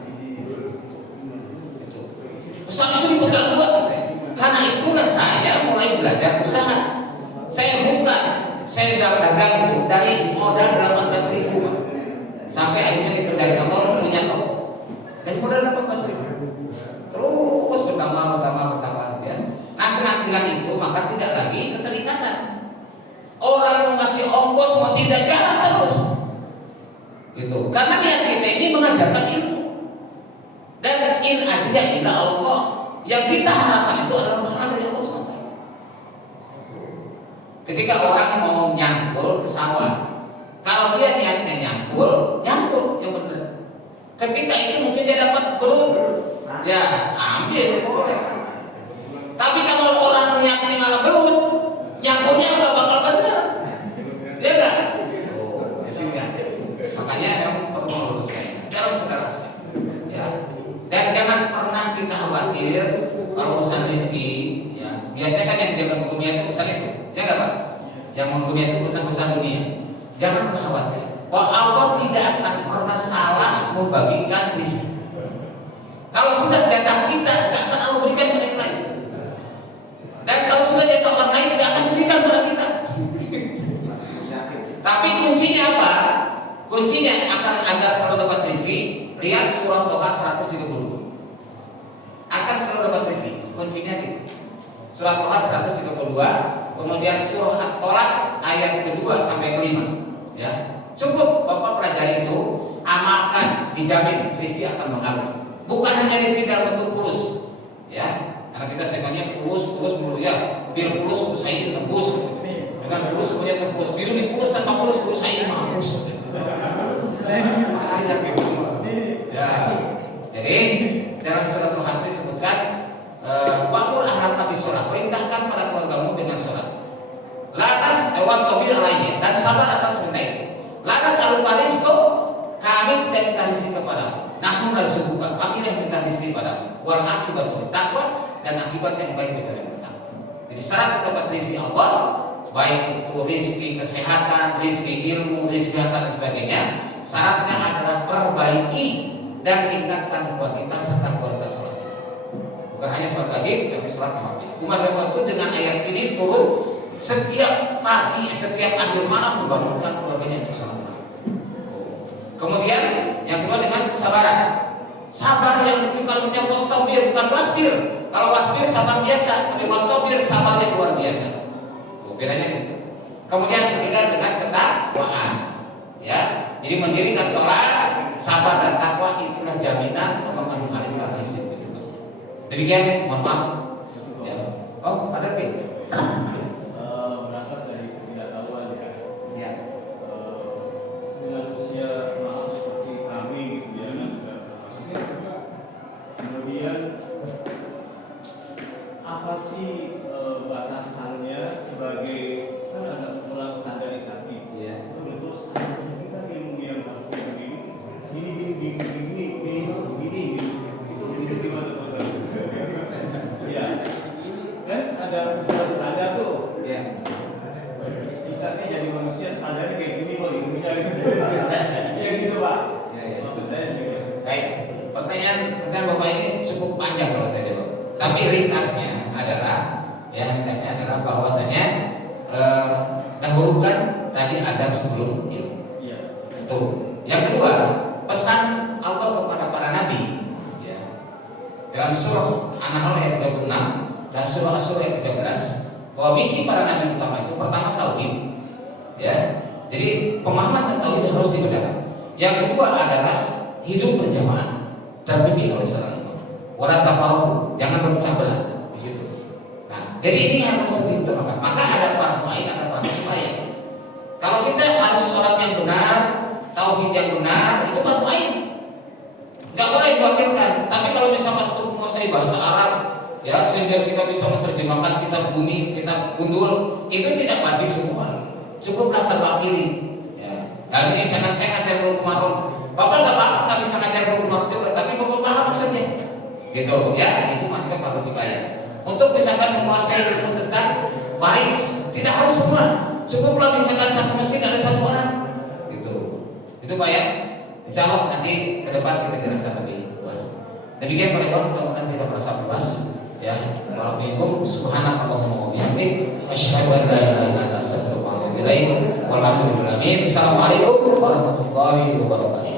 Itu. Pesan itu dipegang kuat saya. Karena itulah saya mulai belajar usaha. Saya dagang itu dari modal 18.000 Pak. Sampai akhirnya di Kendari kantor punya toko. Dari modal 18.000. Terus bertambah ya. Nah, dengan itu maka tidak lagi keterikatan. Orang yang ngasih ongkos mau tidak jalan terus. Gitu. Karena niat kita ini mengajarkan ilmu. Dan in ajra ila Allah. Yang kita harapkan itu adalah pahala dari Allah SWT. Ketika orang mau nyangkul ke sawah, kalau dia niatnya nyangkul yang benar. Ketika itu mungkin dia dapat belut, ya ambil boleh. Tapi kalau orang niatnya ngalah belut, nyangkulnya nggak bakal benar, ya nggak? Di sini kan. Makanya yang perlu meluruskan dalam segala sesuatu, ya. Dan jangan pernah kita khawatir kalau urusan rezeki, ya. Biasanya kan yang jaga dunia itu urusan itu, ya nggak Pak? Yang dunia itu urusan dunia. Jangan pernah khawatir bahwa Allah tidak akan pernah salah membagikan rezeki. Kalau sudah jatah kita, nggak akan Allah berikan kepada yang lain. Dan kalau sudah jatah orang lain, nggak akan diberikan kepada kita. Tapi kuncinya apa? Kuncinya agar selalu dapat rezeki. Lihat surah Toha 132. Akan selalu dapat rezeki. Kuncinya itu. Surah Toha 132. Kemudian surah At-Tolak ayat kedua sampai kelima. Ya, cukup Bapak pelajari itu, amalkan, dijamin rezeki akan mengalir. Bukan hanya rezeki dalam bentuk fulus, ya. Karena kita sebenarnya fulus dulu ya. Biar fulus saya tembus. Dengan fulus kemudian tembus. Biru nih fulus tanpa fulus saya mampus. Banyak gitu. Ya. Jadi dalam surat Tuhan disebutkan wa'mur ahlaka bis-shalah, perintahkan pada keluargamu dengan salat. Lantas wastabir alaihi, dan sabar atas perintah itu. Lantas al-qarizqu, kami tidak minta rezeki kepadamu. Nahnu narzuquka, kami yang minta rezeki padamu. Wal aqibatu taqwa, dan akibat yang baik bagi orang bertakwa. Jadi syarat dapat rezeki Allah, baik itu rezeki kesehatan, rezeki ilmu, rezeki harta dan sebagainya, syaratnya adalah perbaiki dan tingkatkan hubungan kita serta kualitas sholat kita. Bukan hanya sholat wajib, tapi sholat nawafil. Umar bin Khattab dengan ayat ini turun setiap pagi, setiap akhir malam membangunkan keluarganya untuk sholat malam. Kemudian yang kedua dengan kesabaran. Sabar yang mungkin kalau punya wastabir, bukan wasbir. Kalau wasbir sabar biasa, tapi wastabir sabar yang luar biasa. Tuh, bedanya di situ. Kemudian ketiga dengan ketakwaan. Ya, jadi mendirikan sholat, sabar dan takwa itulah jaminan Allah akan mengalihkan rezeki itu. Demikian, mohon maaf. Ya. Oh, ada lagi? Berangkat dari ketidaktahuan ya. Ya. Dengan usia masuk seperti kami gitu ya kan sudah. Kemudian apa sih batasannya sebagai kan ada pola standarisasi. Iya. Betul standar kita ilmu yang harus begini minimal segini gitu. Itu gimana Pak? Iya. Kan ada pola standar tuh. Iya. Kita nih jadi manusia standarnya kayak gini loh ilmunya gitu. Ya gitu Pak. Ya, ya. Maksud saya gitu. Baik, pertanyaan Bapak ini cukup panjang kalau saya jawab. Tapi ringkasnya adalah bahwasanya dahulukan tadi adab sebelum ilmu. Iya. Itu. Yang kedua, pesan Allah kepada para nabi. Ya. Dalam surah An-Nahl ayat 36 dan surah Asy-Syura ayat 13, bahwa misi para nabi utama itu pertama tauhid. Ya. Jadi pemahaman tentang tauhid harus dibedakan. Yang kedua adalah hidup berjamaah terbimbing oleh seorang imam. Wala tafarraqu, jangan berpecah belah di situ. Nah, jadi ini harus diutamakan. Maka ada fardu ain, ada fardu kifayah. Kalau kita harus sholat yang benar, tauhid yang benar, itu fardu ain. Enggak boleh diwakilkan. Tapi kalau misalkan untuk menguasai bahasa Arab, ya sehingga kita bisa menerjemahkan kitab bumi, kitab gundul, itu tidak wajib semua. Cukuplah terwakili. Ya. Dalam ini misalkan saya ngajar Bulughul Maram, Bapak nggak bisa ngajar Bulughul Maram juga, tapi Bapak paham maksudnya. Gitu, ya itu makanya fardu kifayah. Untuk misalkan menguasai ilmu tentang waris, tidak harus semua. Cukuplah misalkan satu masjid ada satu orang. Gitu. Itu Pak ya. Insya Allah nanti ke depan kita jelaskan lebih luas. Demikian para ikhwan, mudah-mudahan tidak merasa puas. Ya, waalaikumsalam subhanakallahumma wa bihamdik asyhadu an la ilaha illa anta astaghfiruka wa atubu ilaik. Walhamdulillahirabbil alamin. Assalamualaikum warahmatullahi wabarakatuh.